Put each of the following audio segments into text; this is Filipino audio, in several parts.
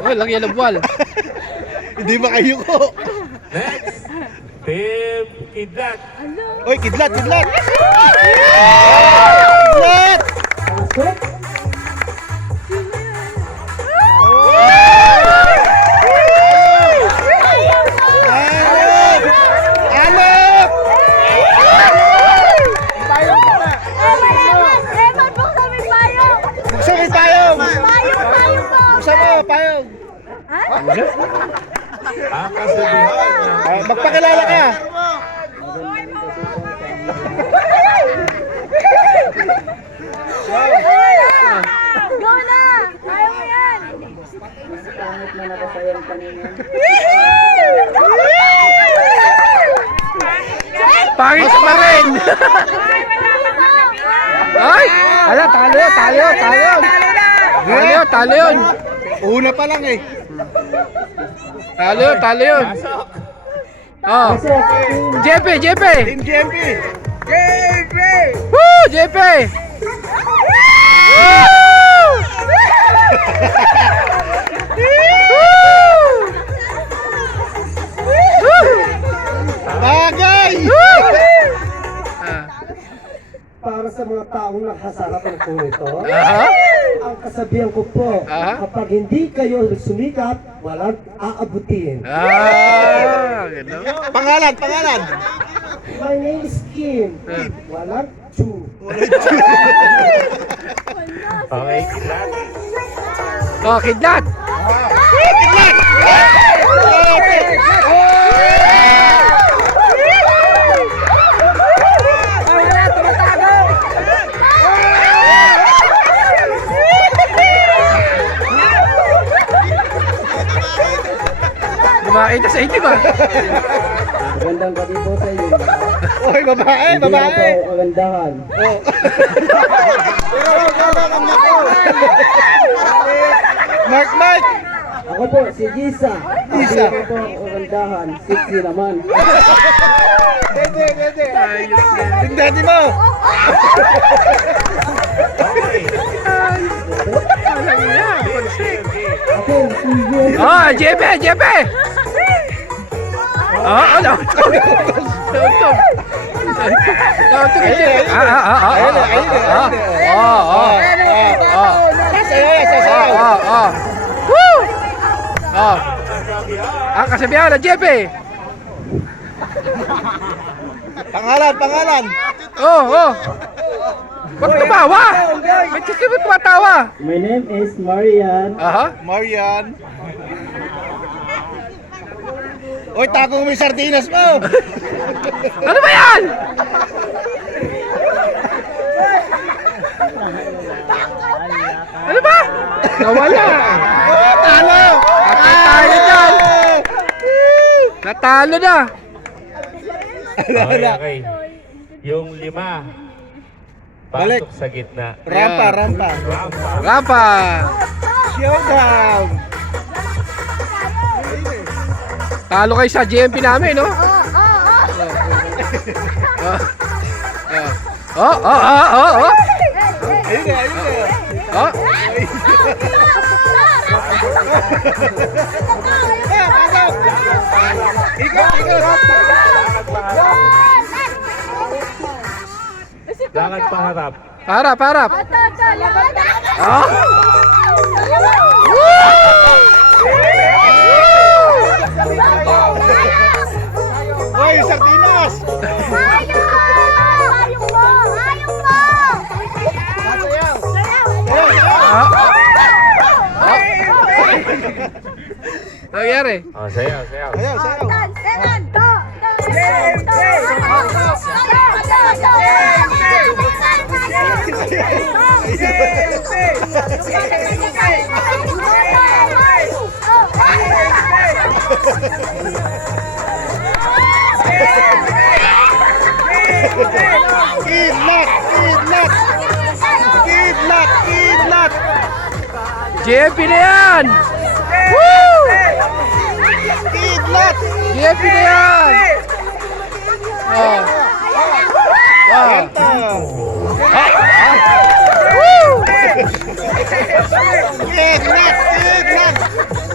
Oh, yan ng buwal. Hindi ba kayo ko? Next, Team Kidlat. Oy, kidlat, kidlat! Kidlat! Ang kasabihan ng Ah, magpakilala ka! Go na! Kaya mo yan! Pangit pa rin! Ay! Ala, talo talo yun, talo yun! Talo yun, talo yun! Una pa lang eh. Talo talo yun! pasok. Oh! JP, JP! Team! Woo! JP! Bagay! Ah. Para sa mga taong nakasarap ng po ito, Aha. Ang kasabihan ko po, Aha. kapag hindi kayo sumikat, walang aabutin. Ah, ganun. Pangalan, pangalan! My name is Kim. Walang chu. Okay, Kidlat. Oh, kidlat! Kumakita sa itim ah. Magandang gabi po sa inyo. Oy, babae, babae! kagandahan. Mark, Mark! Ako po, si Gisa. Gisa. Ako po, kagandahan. Sexy naman. Dede, dede! Yung daddy mo! Ako. Oh! Oh? Tuntog. Tuntog yung JP. Ah, ah, ah, ah, Ayun na, ah, ayun na, ah, ayun na. ah, ah, ah, Sasayaw sasayaw! ah, ah, ah. Woo! Oh. Ah, kasabihan na JP. Pangalan, pangalan! Oh, oh. Ba't tumawa? Ba't kasi ba't tumatawa? My name is Marian. Aha. Marian. Oy, tago mo yung sardinas mo! Ano ba yan? Ano ba? Nawala. Talo! Natalo dyan. Natalo na. Okay, okay. Yung lima. Balik. Pasok sa gitna. Rampa, rampa. Rampa. Rapa. Showdown! Talo kayo sa GMP namin, no? Oh, oh, oh, oh, oh. Ayun na, ayun na. Oh! Ikaw, ikaw! Lakad paharap. harap, harap. Oh. Oy, yung sardinas! Sasayaw! Sayaw, sayaw! Ah. Nangyari. Oh, sayaw, sayaw. Sayaw, sayaw! Kidlat! Kidlat! Kidlat! Kidlat! GMP na yan! Woo! Kidlat! GMP na yan! Oh. Oh. Kanta! Woo! Kidlat! Kidlat!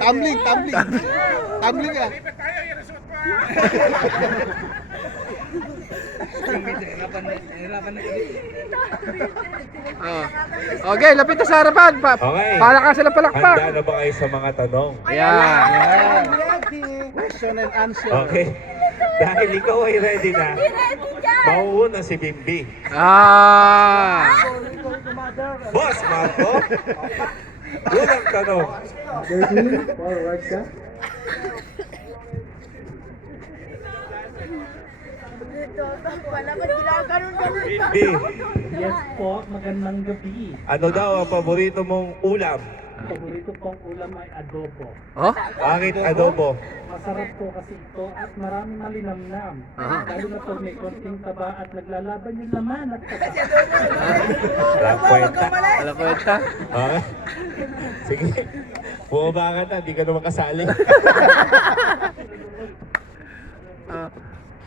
Tumbling, tumbling. Tumbling ka. Oh. Okay, lapit na sa harapan. Pa Okay. Palakasan sila palakpak. Handa na ba kayo sa mga tanong? Ayan. Question and answer. Okay. Dahil ikaw ay ready na, mauuna si Bimbi. Ah. Boss Marco, tanong. Forward ka. Wala ba ginaganon-ganon ka? Bimbi, Yes po, magandang gabi. ano daw ang paborito mong ulam? Paborito kong ulam ay adobo. Oh? Bakit adobo? Masarap po kasi ito at maraming malinamnam. Aha. Lalo na pag may konting taba at naglalaban yung laman at taba. Kwenta. Wala kwenta. Okay. Sige. Bumaba ka na, di ka naman kasali. Ah.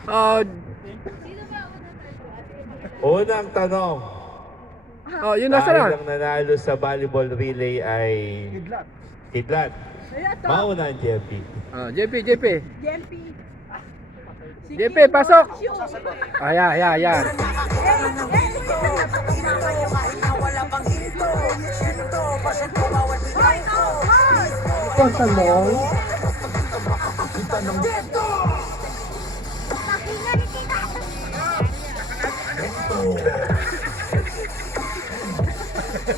Oh, Unang tanong. Oh, yun nasa na. Dahil ang nanalo sa volleyball relay ay Kidlat. Kidlat. Mauna ang Jeffy. Oh, JP, JP. Jempi. JP, pasok. Ayan, ayan, ayan. Ito ang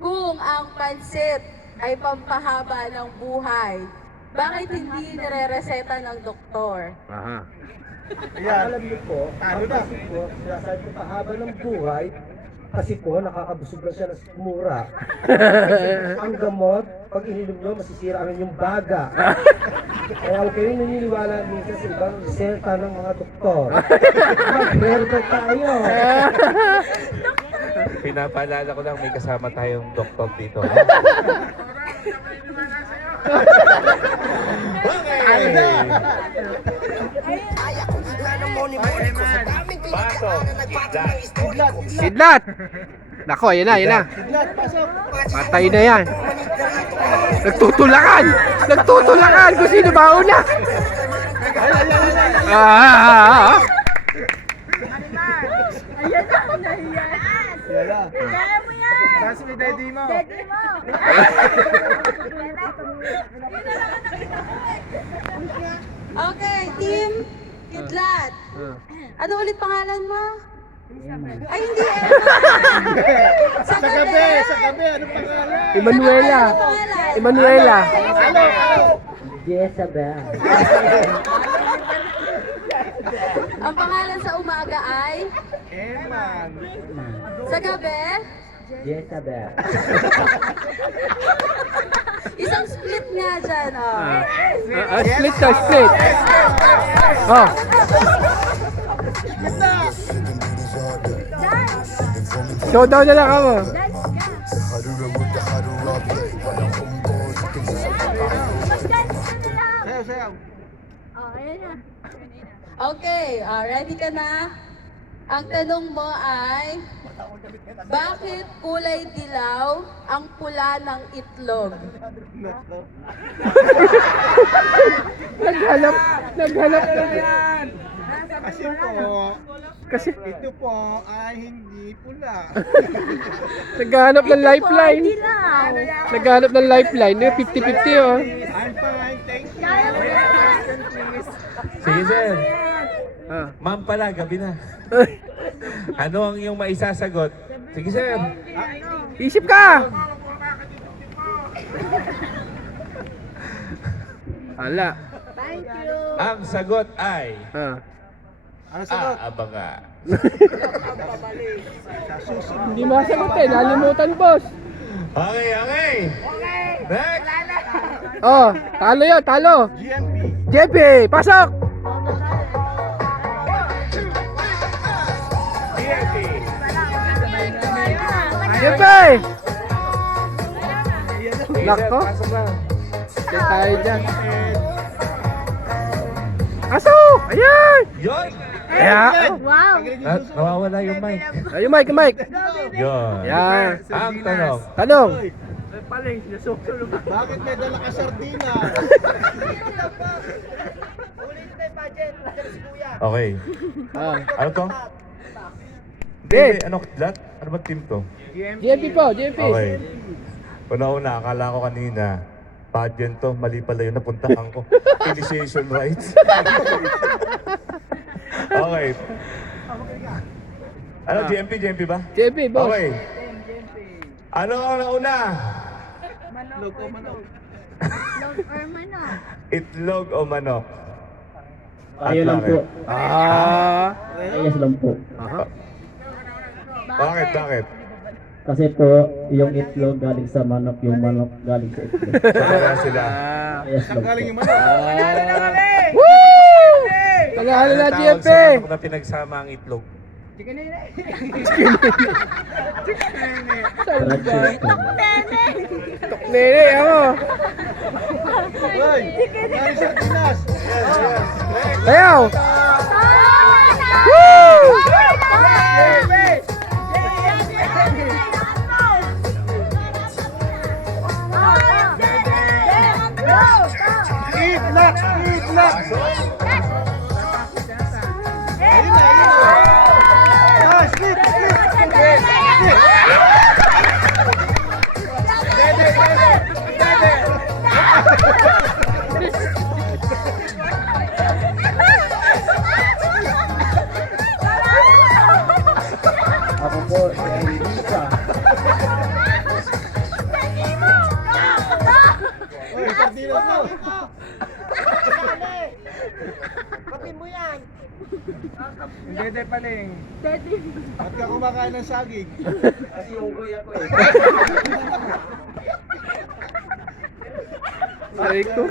Kung ang pansit ay pampahaba ng buhay, bakit hindi nire-reseta ng doktor? Aha. Ayan. Alam niyo po, Ano ang na? po, sinasabi ko pahaba ng buhay, kasi po, nakakabusog na siya ng mura. ang gamot, pag ininom nyo, masisira ang inyong baga. Kaya huwag kayong naniniwala minsan sa ibang reseta ng mga doktor. Mag-herbal tayo. Pinapaalala ko lang may kasama tayong doktor dito. Na? Pasok. Kidlat. Kidlat! Kidlat. Nako, yan na, yan na. Kidlat, pasok! Patay na yan. Nagtutulakan! Nagtutulakan kung sino ba una. Ay. Ah, ah, ah, ah. Ayan na, nahiya. Na. Kaya mo yan! Kasi may daddy mo. Daddy mo! Okay, team Kidlat. Ano ulit pangalan mo? Ay, hindi. Sa gabi, sa gabi, ano pangalan? Emanuela. Emanuela. Ano, ano? Jezabel. Ang pangalan sa umaga ay? Eman. Sa gabi? Jezabel. Isang split nga dyan, oh. Ah, ah, split ka, split. Oh. Showdown na lang ako. Sayaw, sayaw. Okay, ah, ready ka na? Ang tanong mo ay, bakit kulay dilaw ang pula ng itlog? Naghanap, naghanap. Kasi po, Kasi ito po ay hindi pula. naghahanap ng lifeline. Naghahanap ng lifeline. Eh, 50-50 oh. I'm fine, thank you. Sige, sir. Ah. Ma'am pala, gabi na. Ano ang iyong maisasagot? Sige, sir. Isip ka! Ala. Ang sagot ay... Ah. Ano sagot? Ah, abanga. Hindi masagot eh. Nalimutan, boss. Okay, okay. Next. Oh, talo yun, talo. GMP. JP, pasok! Pasok na. Diyan tayo dyan. Pasok! Ayan! Ayan! Wow! Na, nawawala yung mic. Ay, yung mic, yung mic. Yun. Ayan. Ang tanong. Tanong. Bakit may dala ka sardina? Okay. Ah. Ano to? Hindi, ano kidlat? Ano ba team to? JP po, JP. Okay. Una-una, akala ko kanina, pageant to, mali pala yun, napuntahan ko. Initiation rights. okay. Ano, GMP, GMP ba? JP, boss. Okay. Ano ang nauna? Itlog o manok? Tayo At lang po. Ah. Ayos lang po. Aha. Bakit, bakit? Kasi po, yung itlog galing sa manok, yung manok galing sa itlog. Sakala sila. Ah. Ayos lang Galing po. yung manok. Ah. Woo! Panalo na, JP. sa manok na pinagsama ang itlog? Fried chicken. Nene, ako. Hoy, galing sardinas. Ayaw. Ako po, si Lisa. Hoy, sardinas mo. Dede paling. Dede. Ba't ka kumakain ng saging? Kasi yung goy ako eh. Aray ko.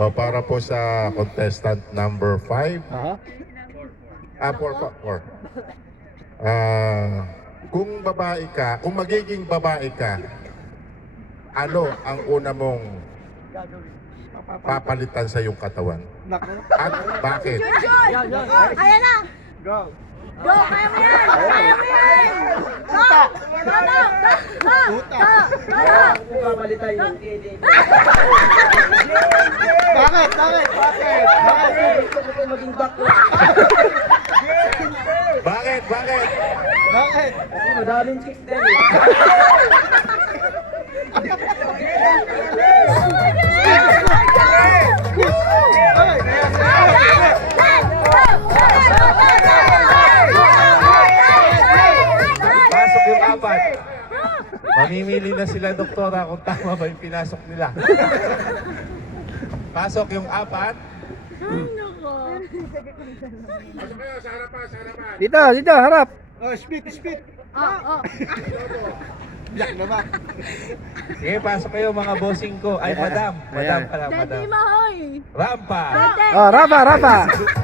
O, para po sa contestant number 5. Aha. Ah, 4 4. Ah, kung babae ka, kung magiging babae ka, ano ang una mong papalitan sa iyong katawan? Nako. At bakit? Ayan na! Go. Go! Kaya mo yan! Kaya mo yan! Go! Go! Go! Go! Go! Kung papalitan yung. Bakit? Bakit? Bakit? Bakit? Gusto ko maging bakla. Bakit? Bakit? Bakit? Kasi madaming chicks din eh. Pasok yung apat. Mamimili na sila doktora kung tama ba yung pinasok nila. Pasok yung apat. Dito, dito, harap. Oh, split, split. Oh, oh. Yak na ba? Sige, pasok kayo mga bossing ko. Ay, madam. Madam Ayan. pala, madam. Daddy Mahoy! Rampa. Oh, Rafa, Rafa. Daddy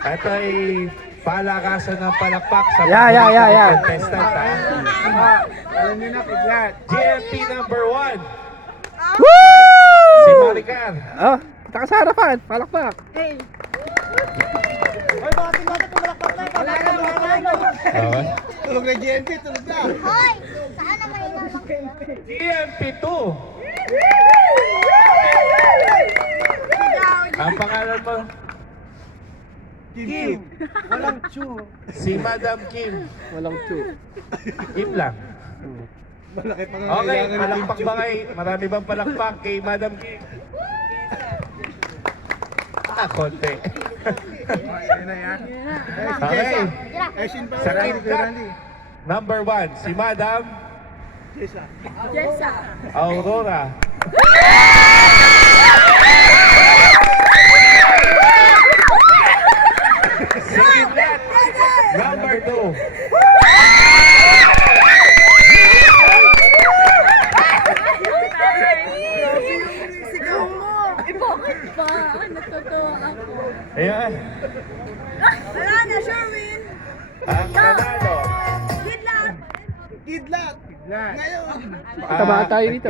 Ito ay palakasan ng palakpak sa Yeah, yeah, yeah, yeah. contestant. ha? Alam niyo na, kidlat. GMP number one. Woo! Si Maricar. Oh, punta ka sa harapan. Palakpak. Hey! Okay. Tulog na GMP, tulog na. Hoy! Saan naman yung lamang GMP2. Ang pangalan mo? Kim. Walang chu. Si Madam Kim. Walang chu. Kim lang. Malaki pa nga Okay, kailangan ng palakpak ba kay? Marami bang palakpak kay Madam Kim? Ah, konti. okay. Asin pa Sa number one, si Madam Jessa. Aurora.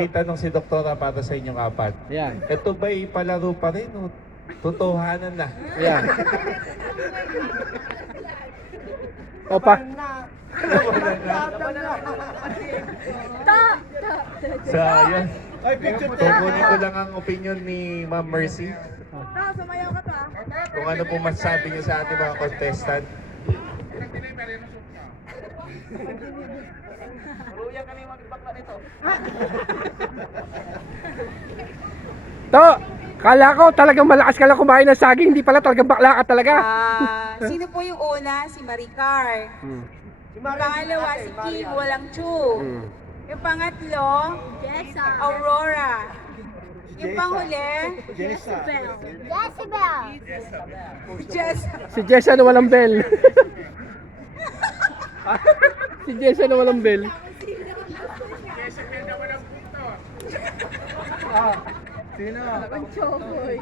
Dito. Itanong si Doktora para sa inyong apat. Yan. Ito ba'y palaro pa rin o totohanan na? Yan. Opa. Ta! Ta! Sa yun. Ay, picture ko lang ang opinion ni Ma'am Mercy. Ta, sumayaw ka pa. Kung ano po masasabi niyo sa ating mga contestant. To, kala ko talagang malakas ka lang kumain ng saging, hindi pala talagang bakla ka talaga. Ah, sino po yung una? Si Maricar. Hmm. Yung pangalawa, si Kim, walang chu. Hmm. Yung pangatlo, Jessa. Aurora. Yung panghuli, Jessa. Jezebel! Jess. Si Jessa na walang bell. si Jessa na walang bell. Sino? Chokoy.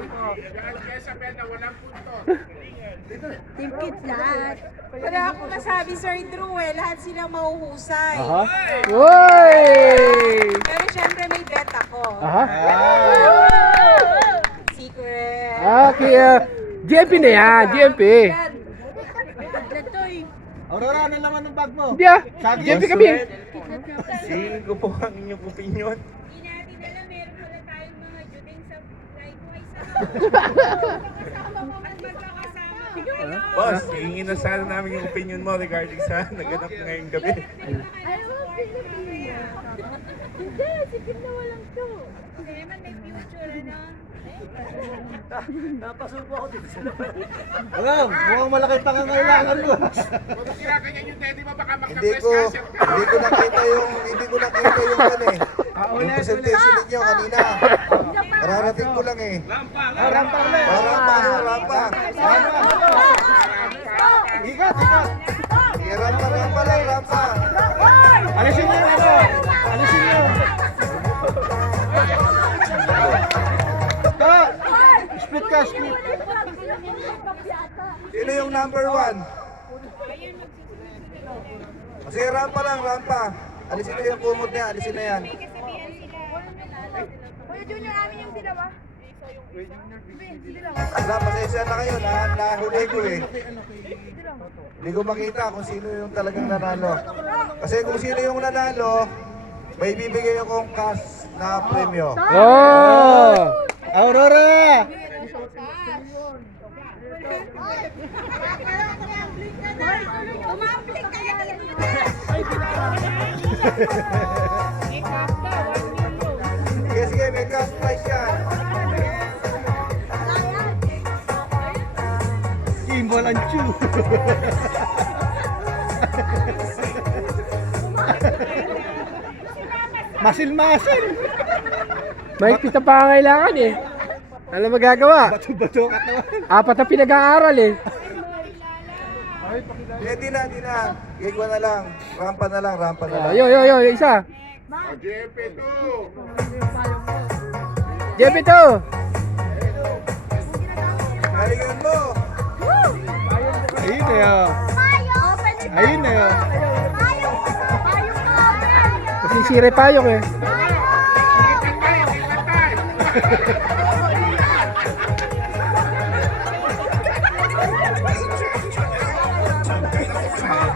Team Kitlat. Wala akong masabi, Sir Drew eh. Lahat sila mahuhusay. Aha. Woy! Pero syempre may bet ako. Aha. Secret. Ah, kaya GMP na yan, GMP. Latoy. Aurora, ano laman ng bag mo? Hindi ah, GMP kami. Ko po ang inyong opinion. Hindi natin alam, meron pala tayong mga juting sa mo man magkakasama. Boss, hingin na sana namin yung opinion mo regarding sa naganap ngayong gabi. I love Pilipino. Hindi, si Kim na walang to. Hindi naman may future, ano? Alam, mukhang malaki pa nga kailangan mo. Hindi ko hindi ko nakita yung hindi ko nakita yung ano eh. Yung presentation ninyo kanina. Kararating ko lang eh. Rampa ulit. Rampa, rampa. Ikat, ikat. Rampa, rampa lang, rampa. Alisin niyo yung ano. Split ka, split. Sino yung number one? Sige, rampa lang, rampa. Alisin na yung kumot niya, alisin na yan. Kuya Junior, amin yung dalawa. Wala, pasensya na kayo, na, nahuli ko eh. Hindi ko makita kung sino yung talagang nanalo. Kasi kung sino yung nanalo, may bibigay akong cash na premyo. Oh! Aurora! Umaplik kaya dito. Sige, sige, may cash prize yan. Kim, walang chu. Masil-masil. Mahigpit na pangangailangan eh. Ano magagawa? Bato-bato ka naman. Apat na pinag-aaral eh. Hindi, di na, di na. Gigwa na lang. Rampa na lang, rampa na lang. yo, yo, yo, isa. JP to. Galingan mo. Ayun na yun. Ayun na yun. Kasi sire payong eh.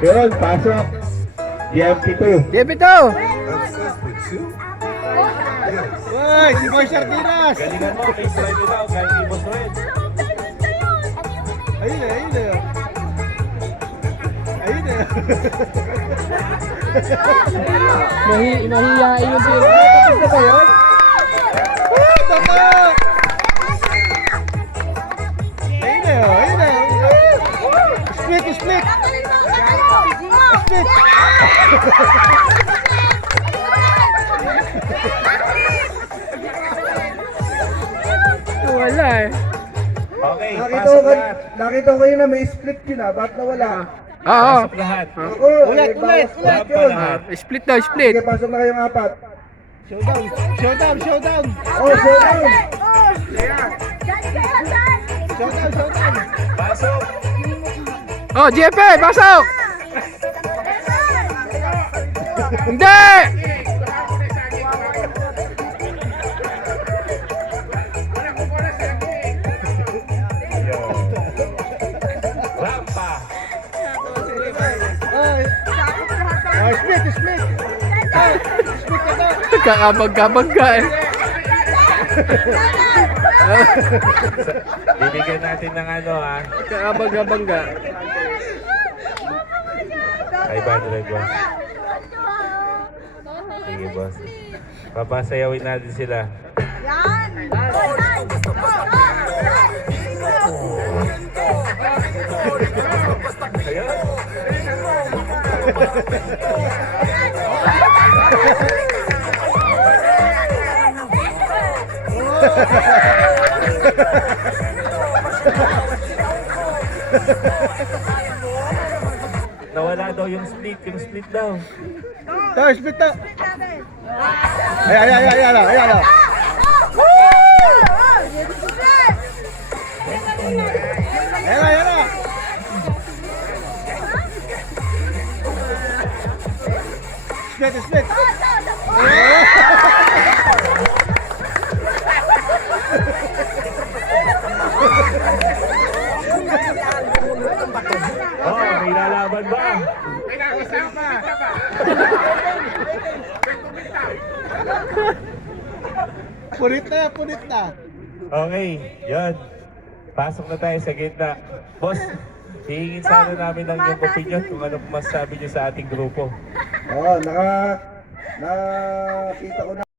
Yun, pasok. DMP2. Debito! Uy, si Boy Sardinas! Galingan mo, kay Friday daw, kay Boss Noel. Ayun na, ayun na. Ayun na. Nahi, nahihiyain yung sila. Tapos Wala eh. Okay, Nakita ko, pasok lahat. nakita ko kayo na may split yun ah. Ba't nawala? Oo. Pasok lahat. Ako, Ulit, eh, bawas ulit, split Lahat yun. lahat. Split daw, split. Sige, pasok na kayong apat. Showdown! Showdown! Showdown! Oh, showdown! Showdown! Showdown! Pasok. Oh, GFA, pasok! Hindi! Rampa. Ay! Ay, split! Split! Ay, split ka daw! Kakabag-kabag ka eh. Bibigyan natin ng ano ha. Kakabag-kabag ka. 500 boss. Sige boss. Papasayawin natin sila. Nawala daw yung split, yung split daw. Daw, split daw! Ay, ay, ay, ay, ay, ay, ay, ay. Okay, yan. Pasok na tayo sa gitna. Boss, hihingin sana namin ng iyong opinion kung ano masasabi niyo sa ating grupo. Oo, naka... Nakita ko na